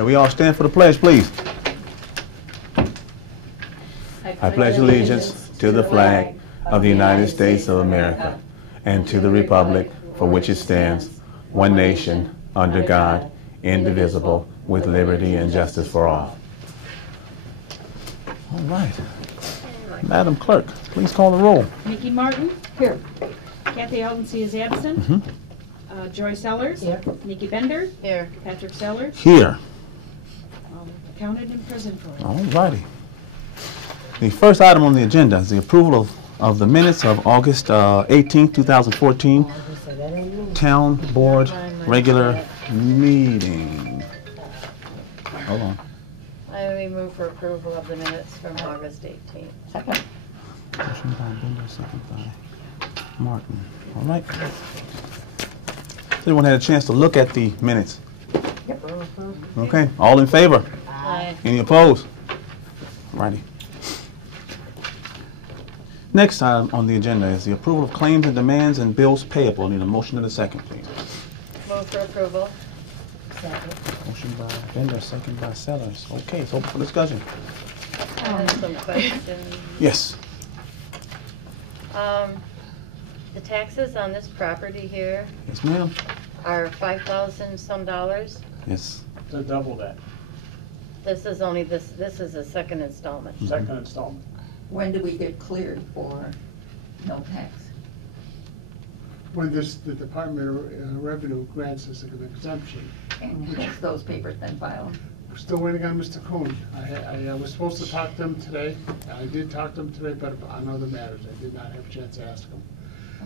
Can we all stand for the pledge, please? I pledge allegiance to the flag of the United States of America and to the republic for which it stands, one nation, under God, indivisible, with liberty and justice for all. All right. Madam Clerk, please call the roll. Mickey Martin. Here. Kathy Aldensee is absent. Joy Sellers. Here. Nikki Bender. Here. Patrick Sellers. Here. Counted and present for. All righty. The first item on the agenda is the approval of the minutes of August 18, 2014, Town Board regular meeting. Hold on. I move for approval of the minutes from August 18th. Second. Motion by Bender, second by Martin. All right. Everyone had a chance to look at the minutes? Yep. Okay. All in favor? Aye. Any opposed? Righty. Next item on the agenda is the approval of claims and demands and bills payable. Need a motion and a second, please. Move for approval. Second. Motion by Bender, second by Sellers. Okay, it's open for discussion. I have some questions. Yes. The taxes on this property here Yes, ma'am. are $5,000 some dollars. Yes. To double that, This is only this is a second installment. second installment. When do we get cleared for no tax? When the Department of Revenue grants us an exemption. And once those papers been filed? We're still waiting on Mr. Coon. I was supposed to talk to him today. I did talk to him today, but on other matters. I did not have a chance to ask him.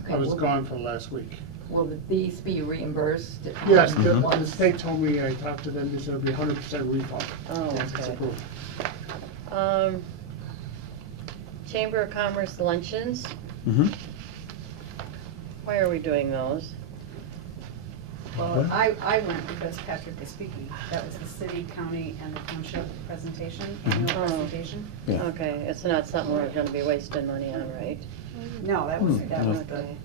Okay, I was gone for the last week. Will these be reimbursed? Yes, the state told me, I talked to them, they said it'll be 100% refund. Oh, once it's okay. approved. Chamber of Commerce luncheons. Mm-hmm. Why are we doing those? Well, I went because Patrick is speaking. That was the city, county, and the township presentation, annual presentation. Yeah. Okay, it's not something we're going to be wasting money on, right? No, that was the. Okay.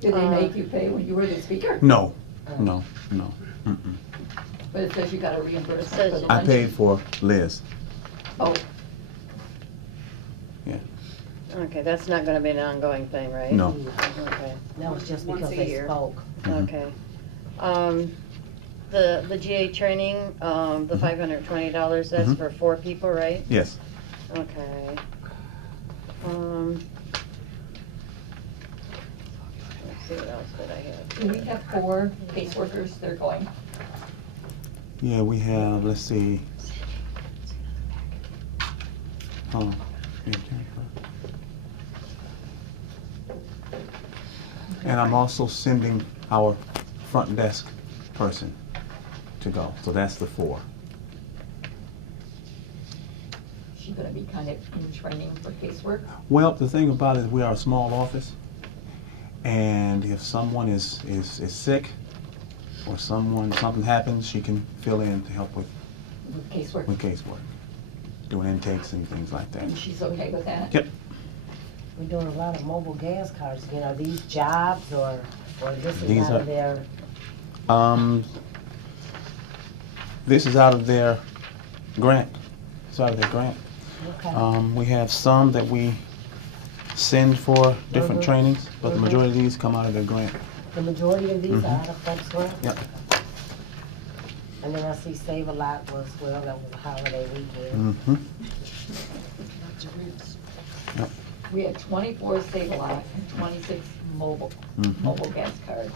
Did they make you pay when you were the speaker? No. No. No. Mm-mm. But it says you got to reimburse It says for the I lunch. paid for Liz. Oh, Yeah. Okay, that's not going to be an ongoing thing, right? No. Okay. That was just Once because a they year. spoke. Mhm. Okay. The GA training, the $520, that's Mhm. for 4 people, right? Yes. Okay. Let's see, what else did I have? do we have 4 caseworkers that are going? Yeah, we have, let's see. Hold on. Yeah, Jennifer. And I'm also sending our front desk person to go. So that's the 4. Is she going to be kind of in training for casework? Well, the thing about it is we are a small office, and if someone is sick or something happens, she can fill in to help with With casework? casework, doing intakes and things like that. And she's okay with that? Yep. We're doing a lot of mobile gas cards. You know, these jobs or this is These out are- of their. This is out of their grant. It's out of their grant. Okay. We have some that we send for different Mhm. trainings, but the Mhm. majority of these come out of their grant. The majority of these Mhm. are out of folks' grant. Yep. And then I see Save a Lot was, well, that was a holiday weekend. Mm-hmm. We had 24 Save-A-Lot and 26 mobile Mhm. gas cards.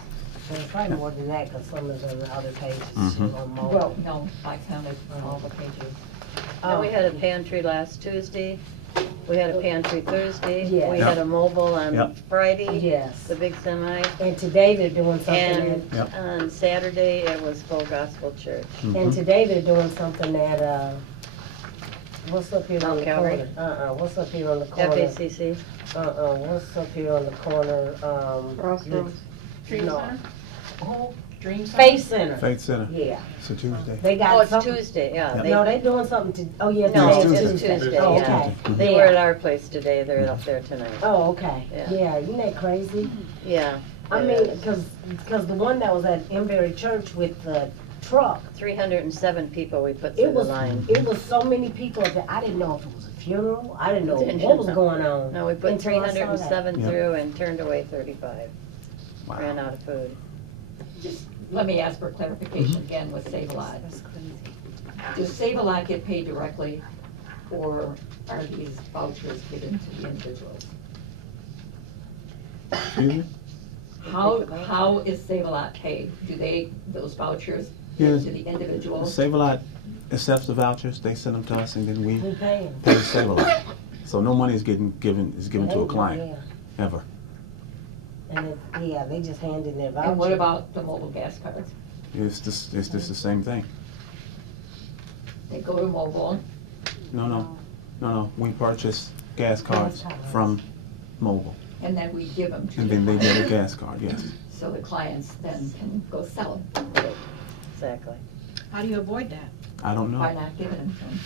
There's probably more than that because some is on the other pages Mhm. on mobile. Well, no, I counted all the pages. And we had a pantry last Tuesday. We had a pantry Thursday. Yeah. We Yep. had a mobile on Yep. Friday. Yes. The big semi. And today they're doing something And Yep. on Saturday, it was Full Gospel Church. and today they're doing something at, what's up here on Mount the Calvary? corner? What's up here on the corner? FACC. What's up here on the corner? Crossroads. No. Oh, Dream Faith Center. Faith Center. Yeah. It's a Tuesday. They got Oh, it's something. Tuesday, yeah. Yep. They- No, they doing something to, oh yeah, No, today it's is Tuesday. Tuesday, Oh, yeah. okay. They Yeah. were at our place today, they're up there tonight. Oh, okay. Yeah. Yeah, isn't that crazy? Yeah. I it mean, is. because the one that was at Embury Church with the truck. 307 people we put It through the was, line. it was so many people that I didn't know if it was a funeral. I didn't know Didn't what was know. going on. No, we put until I saw that. 307 Yep. through and turned away 35. Wow. Ran out of food. Just let me ask for clarification again with Save-A-Lot. That's crazy. Does Save-A-Lot get paid directly, or are these vouchers given to the individuals? Excuse me? How is Save-A-Lot paid? Do they, those vouchers, Yes. give to the individuals? Save-A-Lot accepts the vouchers, they send them to us, and then we We pay 'em. pay Save-A-Lot. So no money is given to a client, Yeah. ever. And it, yeah, they just hand in their voucher. And what about the mobile gas cards? It's just the same thing. They go to mobile, No, we purchase gas cards cards. from Mobile, and then we give them to and the then they get a client. gas card, yes. So the clients then can go sell them Exactly. How do you avoid that? I don't by know, not giving them to them.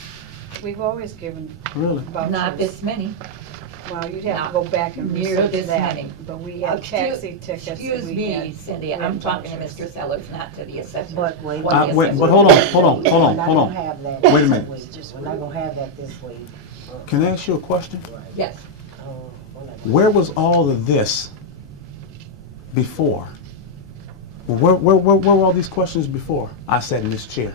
We've always given really. vouchers. Not this many. Well, you'd have not to go back and near research this that, many. but we had taxi tickets. and Excuse we me, had- Cindy, we I'm had talking to vouchers. Mr. Sellers, not to the assessor. But wait, What the Wait, assessor- but hold on. We're not gonna have that Wait a this minute. week. We're not gonna have that this week. Can I ask you a question? Yes, We're not gonna- Where was all of this before? Where were all these questions before I sat in this chair?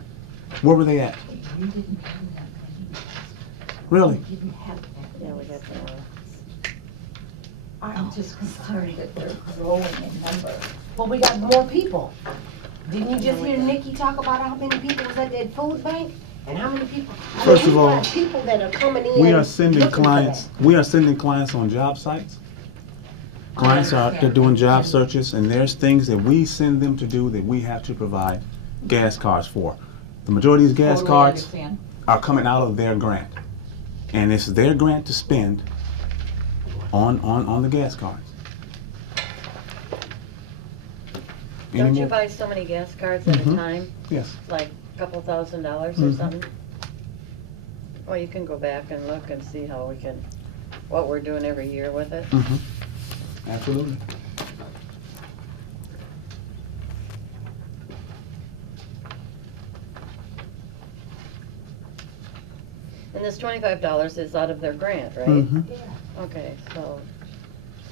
Where were they at? you didn't have that. Really? You didn't have that. Yeah, we got that one. I'm just concerned that they're growing in number. But we got more people. Didn't you just hear Nikki talk about how many people was at that food bank? And how many people? I mean, First of we all, got people that are coming in. We are sending looking for clients. that. We are sending clients on job sites. Clients are they're doing job searches, and there's things that we send them to do that we have to provide gas cards for. The majority of these gas Totally cards understand. are coming out of their grant, and it's their grant to spend on the gas cards. Any Don't you more? buy so many gas cards at a Mhm. time? Yes. Like a couple $1,000s or Mhm. something? Well, you can go back and look and see how we can, what we're doing every year with it. Mm-hmm. Absolutely. And this $25 is out of their grant, right? Mm-hmm. Yeah. Okay, so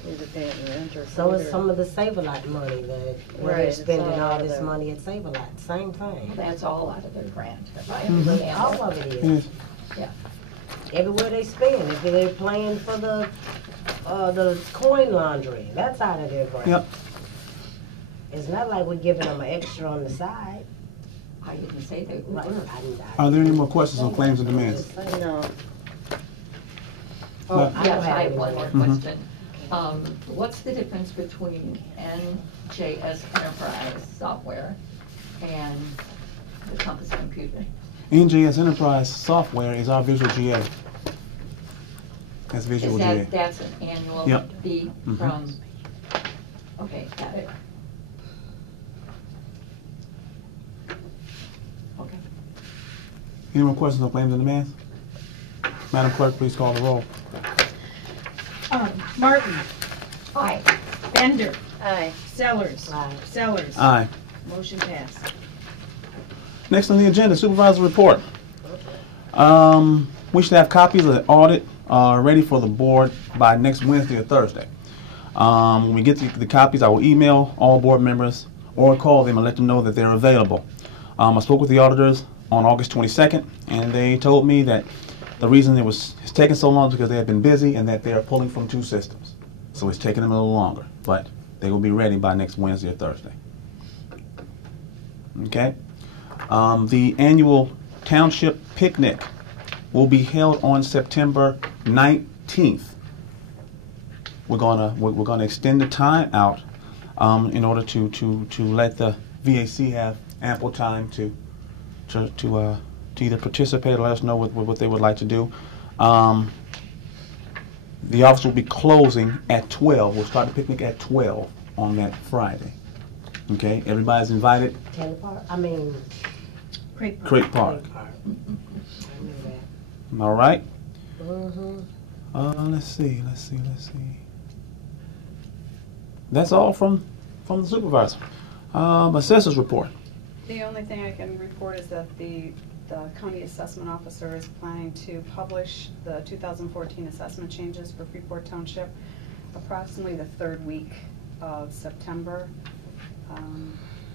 either pay it in rent or. So it's food or- some of the Save-A-Lot money that, where Right, they're it's spending all all out of this there. money at Save-A-Lot, same thing. That's all out of their grant, if I Mhm. understand. All of it is. Yes. Everywhere they spend, if they're playing for the coin laundry, that's out of their grant. Yep. It's not like we're giving them an extra on the side. I didn't say they were. Right. Are there any more questions on claims and demands? No. Oh, I don't Yes, I have have any one more. more Mhm. question. What's the difference between NJS Enterprise software and the Compass computer? NJS Enterprise Software is our Visual GA. That's Visual Is GA. that, that's an annual Yep. fee Mhm. from, okay, got it. Okay. Any more questions on claims and demands? Madam Clerk, please call the roll. Martin, Aye. Bender, Aye. Sellers, Aye. Sellers. Aye. Motion passed. Next on the agenda, Supervisor report. We should have copies of the audit ready for the board by next Wednesday or Thursday. When we get the copies, I will email all board members or call them and let them know that they're available. I spoke with the auditors on August 22nd, and they told me that the reason it's taking so long is because they have been busy and that they are pulling from two systems. So it's taking them a little longer, but they will be ready by next Wednesday or Thursday. Okay? The annual township picnic will be held on September 19th. We're gonna extend the time out in order to let the VAC have ample time to either participate or let us know what they would like to do. The office will be closing at 12. We'll start the picnic at 12 on that Friday. Okay, everybody's invited. Taylor Park, I mean, Great. Creek Park. I knew that. All right. Mm-hmm. Let's see. That's all from the supervisor. Assessor's report. The only thing I can report is that the county assessment officer is planning to publish the 2014 assessment changes for Freeport Township approximately the third week of September.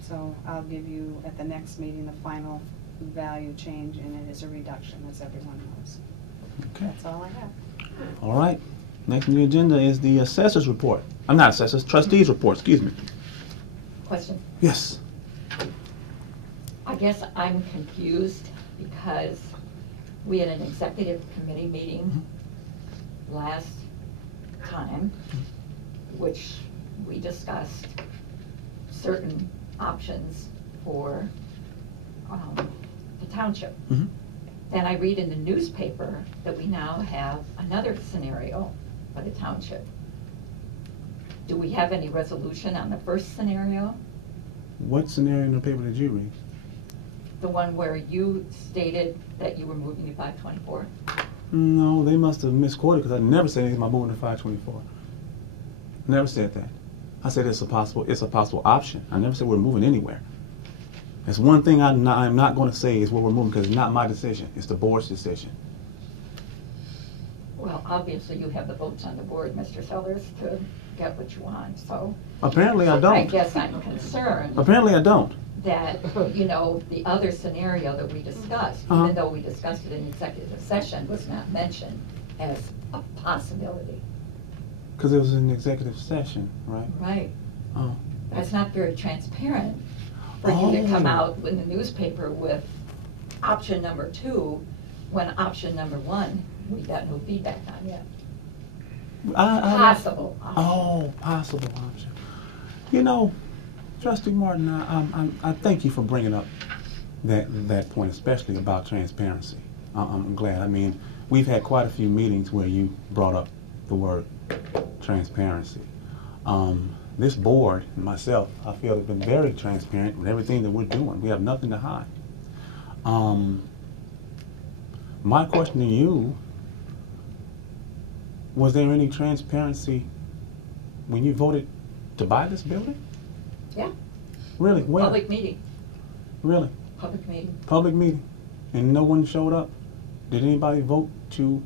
So I'll give you at the next meeting the final value change, and it is a reduction, as everyone knows. Okay. That's all I have. All right. Next on the agenda is the assessor's report. I'm not assessors, trustees report, excuse me. Question. Yes. I guess I'm confused because we had an executive committee meeting last time, which we discussed certain options for the township. Mhm. Then I read in the newspaper that we now have another scenario for the township. Do we have any resolution on the first scenario? What scenario in the paper did you read? The one where you stated that you were moving to 524? No, they must have misquoted because I never said anything about moving to 524. Never said that. I said it's a possible option. I never said we're moving anywhere. There's one thing I'm not going to say is where we're moving because it's not my decision. It's the board's decision. Well, obviously you have the votes on the board, Mr. Sellers, to get what you want, so. Apparently I don't. I guess I'm concerned Apparently I don't. that, you know, the other scenario that we discussed, Uh-huh. even though we discussed it in executive session, was not mentioned as a possibility. Because it was an executive session, right? Right. Oh. That's not very transparent for you to come Oh. out in the newspaper with option number 2, when option number 1, we got no feedback on yet. Possible. Oh, possible option. You know, Trustee Martin, I thank you for bringing up that point, especially about transparency. I'm glad. I mean, we've had quite a few meetings where you brought up the word transparency. This board and myself, I feel, have been very transparent with everything that we're doing. We have nothing to hide. My question to you, was there any transparency when you voted to buy this building? Yeah. Really? Where? Public meeting. Really? Public meeting. Public meeting. And no one showed up? Did anybody vote to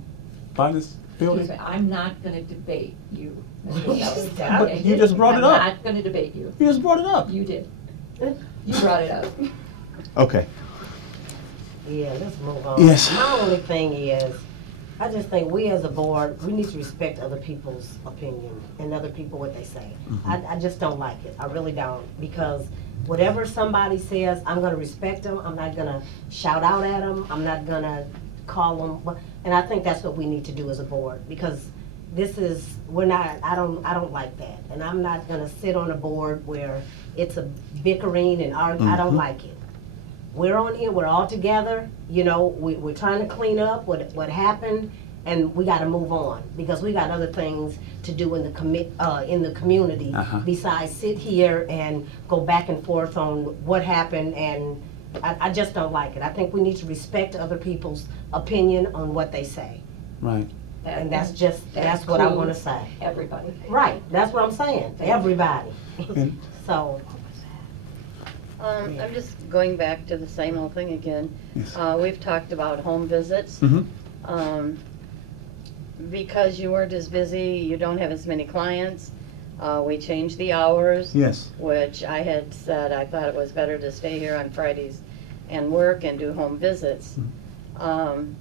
buy this building? Excuse me, I'm not going to debate you, Mr. Sellers. But you just brought it up. I'm not going to debate you. You just brought it up. You did. You brought it up. Okay. Yeah, let's move on. Yes. My only thing is, I just think we as a board, we need to respect other people's opinion and other people what they say. I just don't like it. I really don't. Because whatever somebody says, I'm going to respect them. I'm not going to shout out at them. I'm not going to call them. And I think that's what we need to do as a board. Because this is, I don't like that. And I'm not going to sit on a board where it's a bickering and arguing. I don't like it. We're on here, we're all together, you know, we're trying to clean up what happened, and we gotta move on, because we got other things to do in the community besides sit here and go back and forth on what happened, and I just don't like it. I think we need to respect other people's opinion on what they say. Right. And that's what I wanna say. Everybody. Right, that's what I'm saying, everybody. And So. I'm just going back to the same old thing again. Yes. We've talked about home visits. Because you weren't as busy, you don't have as many clients, we changed the hours. Yes. Which I had said I thought it was better to stay here on Fridays and work and do home visits. I'm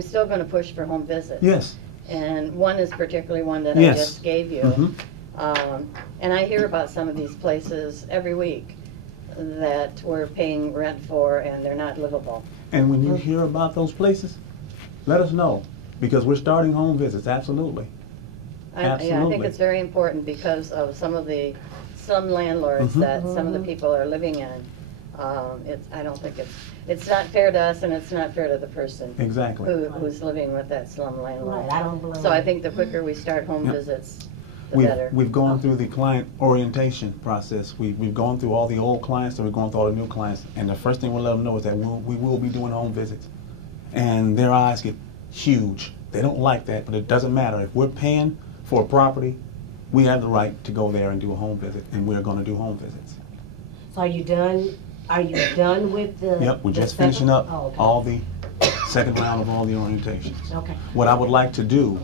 still going to push for home visits. Yes. And one is particularly one that Yes. I just gave you. And I hear about some of these places every week that we're paying rent for and they're not livable. And when you hear about those places, let us know, because we're starting home visits, absolutely. Yeah, I think Absolutely. it's very important because of some of the slum landlords that some of the people are living in. I don't think it's not fair to us, and it's not fair to the person Exactly. who's living with that slum landlord. Right, I don't blame So I you. think the quicker we start home Yep. visits, the better. We've gone through the client orientation process. We've gone through all the old clients and we're going through all the new clients. And the first thing we'll let them know is that we will be doing home visits. And their eyes get huge. They don't like that, but it doesn't matter. If we're paying for a property, we have the right to go there and do a home visit, and we're going to do home visits. So are you done Are you done with the? Yep, we're the just second- finishing up Oh, okay. all the second round of all the orientations. Okay. What I would like to do,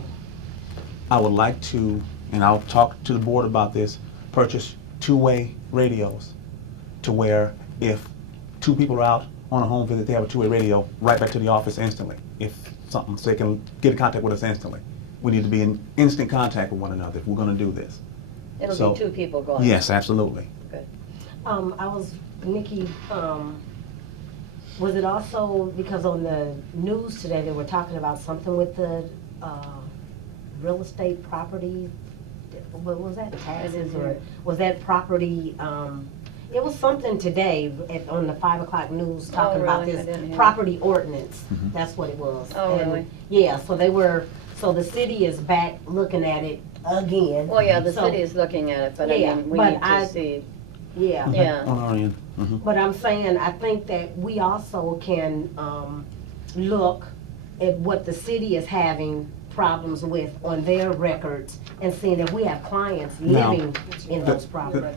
I would like to, and I'll talk to the board about this, purchase two-way radios to where if two people are out on a home visit, they have a two-way radio right back to the office instantly. If something, so they can get in contact with us instantly. We need to be in instant contact with one another if we're going to do this. It'll So- be two people going. Yes, absolutely. Good. Nikki, was it also, because on the news today, they were talking about something with the, real estate property, what was that, taxes, or was that property, it was something today on the 5 o'clock news talking about really? I didn't this hear property ordinance. Mhm. That's what it was. Oh, And, really? Yeah, so the city is back looking at it again. Well, yeah, the So- city is looking at it, but I Yeah, mean, we but need to see. Yeah. Yeah. On our end. Mhm. But I'm saying, I think that we also can look at what the city is having problems with on their records and seeing if we have clients Now, living in those properties.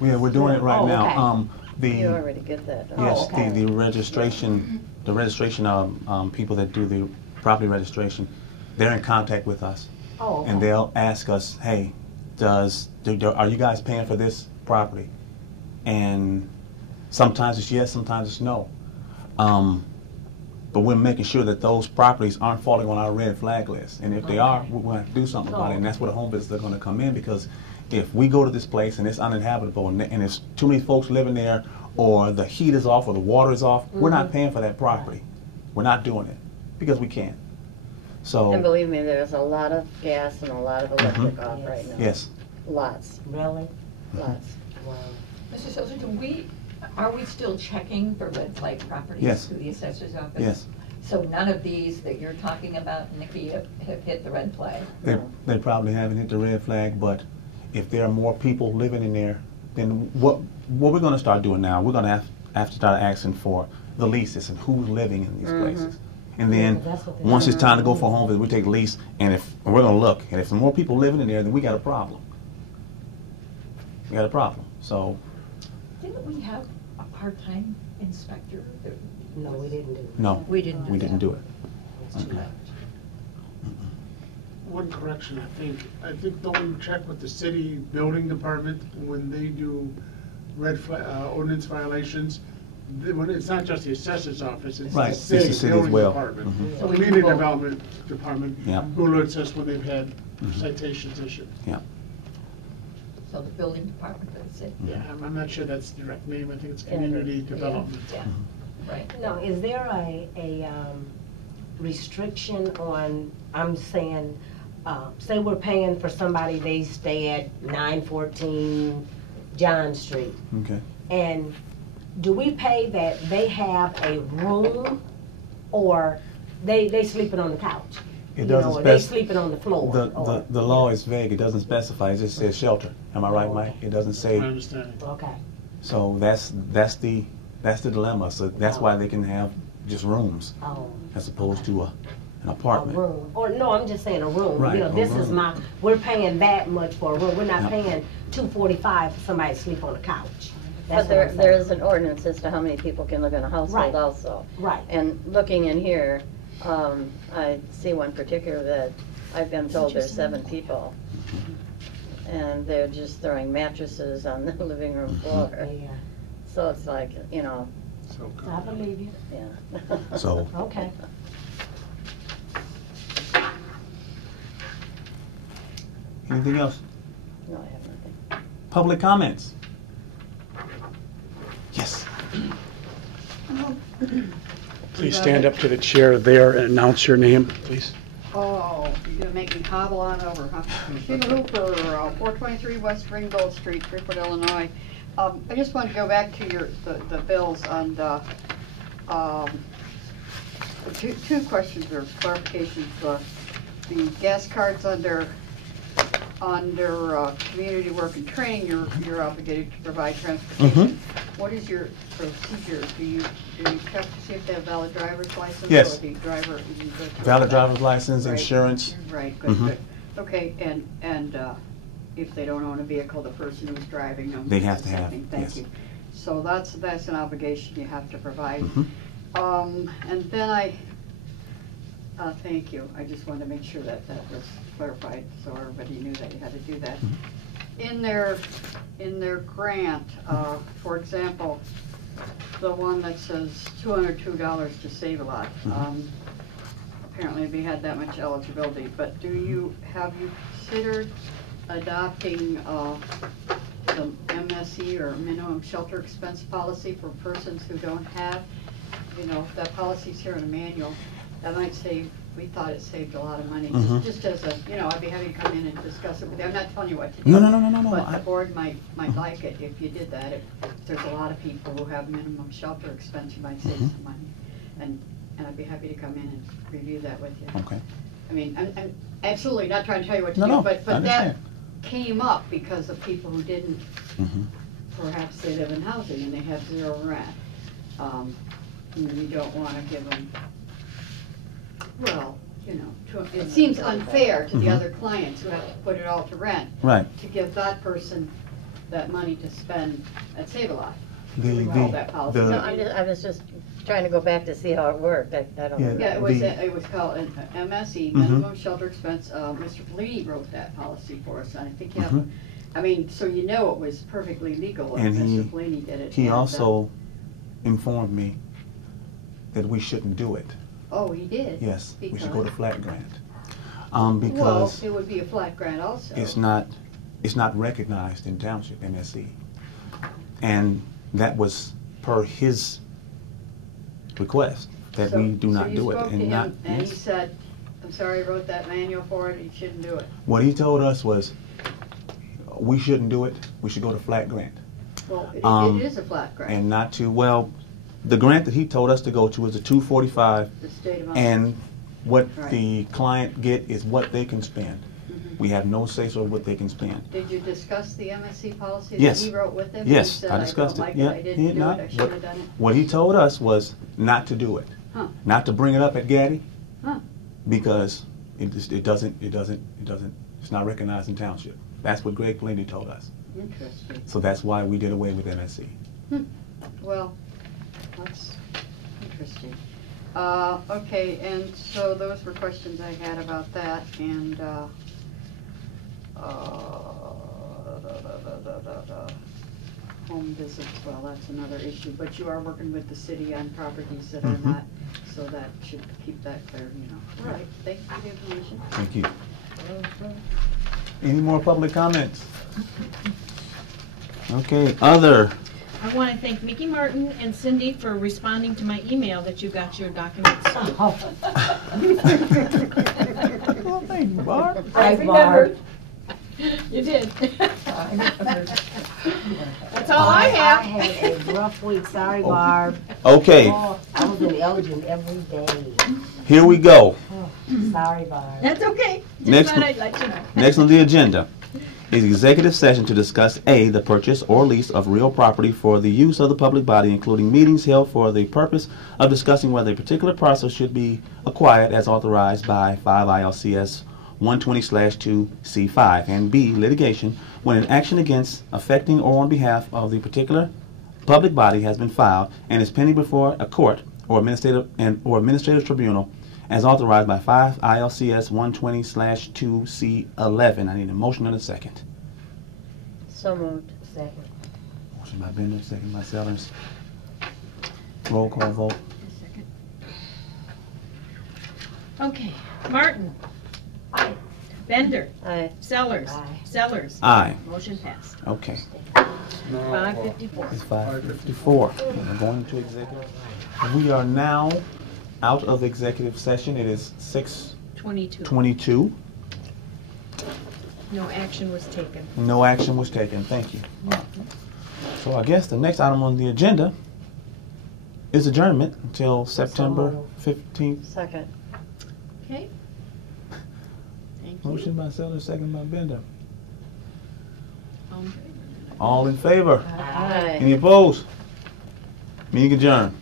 Yeah, we're doing it right Oh, now. okay. You already get that. don't you? Yes, okay. the registration people that do the property registration, they're in contact with us. Oh, okay. And they'll ask us, hey, are you guys paying for this property? And sometimes it's yes, sometimes it's no. But we're making sure that those properties aren't falling on our red flag list. And if they are, we're going to have to do something about it. And that's where the home visits are going to come in, because if we go to this place and it's uninhabitable and there's too many folks living there, or the heat is off or the water is off, we're not paying for that property. We're not doing it because we can't. So, And believe me, there's a lot of gas and a lot of electric off Yes. right now. yes. Lots, Really? lots. Wow. Mr. Sosa, are we still checking for red flag properties Yes. through the assessor's office? Yes. So none of these that you're talking about, Nikki, have hit the red flag? They probably haven't hit the red flag, but if there are more people living in there, then what we're going to start doing now, we're going to have to start asking for the leases and who's living in these places. And then, Yeah, that's what they- once it's time to go for a home visit, we take a lease, and we're going to look, and if there's more people living in there, then we got a problem. We got a problem. So, Didn't we have a part-time inspector? No, we didn't do it. no, We didn't do we didn't that. do it. It's too late. One correction, I think don't we check with the city building department when they do ordinance violations? When it's not just the assessor's office, it's Right, the it's the city city as building well. department. Mhm. So we Community can vote. development department, Yeah. who alerts us when they've had Mhm. citations issued. Yeah. So the building department of the city, Yeah, I'm not sure that's the direct name, I think it's Yeah. community development. yeah, right. Now, is there a restriction on, I'm saying, say we're paying for somebody, they stay at 914 John Street, Okay. and do we pay that they have a room, or they sleeping on the couch? It You doesn't know, or they spec- sleeping on the floor? or- The law is vague. It doesn't specify. It just says shelter. Am I right, Mike? It doesn't My say. understanding. Okay, So that's the dilemma. So that's why they can have just rooms oh. as opposed to an A apartment. room, or no, I'm just saying a room. Right, You know, a this is room. we're paying that much for a room. We're not Yeah. paying $245 for somebody to sleep on a couch. But That's what there I'm there saying. is an ordinance as to how many people can live in a Right. household also. Right. And looking in here, I see one particular that I've been told there's 7 people. And they're just throwing mattresses on the living room floor. Yeah, So it's like, you know, So, I believe you. yeah. So- Okay. Anything else? No, I have nothing. Public comments? Yes. please stand up to the chair there and announce your name, please. Oh, you're gonna make me hobble on over, huh? Sheila Hooper, 423 West Ringgold Street, Freeport, Illinois. I just want to go back to the bills and, two questions or clarifications. The gas cards under community work and training, you're obligated to provide transportation. What is your procedure? Do you check to see if they have valid driver's license? Yes. Or the driver, you go through Valid that? driver's license, Right. insurance. Right, good, Mhm. good. Okay, and if they don't own a vehicle, the person who's driving them. They have to have, Thank yes. you. So that's an obligation you have to provide. Mhm. And then thank you. I just wanted to make sure that was clarified, so everybody knew that you had to do that. In their grant, for example, the one that says $202 to save a lot. Apparently we had that much eligibility, but have you considered adopting the MSE or minimum shelter expense policy for persons who don't have, if that policy's here in a manual, that might save, we thought it saved a lot of money. Just as a, I'd be happy to come in and discuss it with you. I'm not telling you what to do. No. But the board might like it if you did that. If there's a lot of people who have minimum shelter expense, you might save some money. And I'd be happy to come in and review that with you. Okay. I mean, I'm absolutely not trying to tell you what to do, No, but I understand. that came up because of people who didn't, perhaps they live in housing and they have zero rent. You don't want to give them, well, it seems unfair to the other clients who have to put it all to rent. Right. To give that person that money to spend at Save-A-Lot. That policy. No, I was just trying to go back to see how it worked. I don't know. Yeah, it was called an MSE, minimum shelter expense. Mr. Bellini wrote that policy for us, and I think so it was perfectly legal, and Mr. Bellini did it. He also informed me that we shouldn't do it. Oh, he did? Yes, we should Because? go to flat grant. Well, Because it would be a flat grant also. it's not recognized in township MSE. And that was per his request, that we do not do it. So you spoke to him, and he yes. said, I'm sorry, I wrote that manual for it, he shouldn't do it. What he told us was, we shouldn't do it, we should go to flat grant. Well, it is a flat grant. And not to, well, the grant that he told us to go to is a 245, The state of and what Right. the client get is what they can spend. We have no say so what they can spend. Did you discuss the MSC policy Yes. that he wrote with him? Yes, He said, I discussed don't it. like Yeah, I didn't do it, I should have done it. What he told us was not to do it, Huh. not to bring it up at Gaddy, Huh. because it's not recognized in township. That's what Greg Bellini told us. Interesting. So that's why we did away with MSC. Well, that's interesting. Okay, and so those were questions I had about that, and, home visits, well, that's another issue, but you are working with the city on properties that are not, so that should keep that clear, All right, thank you for the information. Thank you. Any more public comments? Okay, other. I want to thank Mickey Martin and Cindy for responding to my email that you got your documents. Well, thank you, Barb. I Thanks, Barb. remembered. You did. I remembered. That's all I I have. had a rough week, sorry, Barb. Okay, Oh, I was in Elgin every day. here we go. Oh, sorry, Barb. That's okay. Next Just thought one. I'd let you know. Next on the agenda is executive session to discuss A, the purchase or lease of real property for the use of the public body, including meetings held for the purpose of discussing whether a particular parcel should be acquired as authorized by 5 ILCS 120/2C5, and B, litigation when an action against, affecting, or on behalf of the particular public body has been filed and is pending before a court or administrative tribunal as authorized by 5 ILCS 120/2C11. I need a motion and a second. So moved. Second. Motion by Bender, second by Sellers. Roll call vote. Okay, Martin. Aye. Bender. Aye. Sellers. Aye. Sellers. Aye. Motion passed. Okay. 5:54. It's 5:54. We're going to executive. We are now out of executive session. It is 22. 6:22. No action was taken. No action was taken. Thank you. So I guess the next item on the agenda is adjournment until September 15th. Second. Okay. Thank you. Motion by Sellers, second by Bender. Um, All in favor? Aye. Any opposed? Meeting adjourned.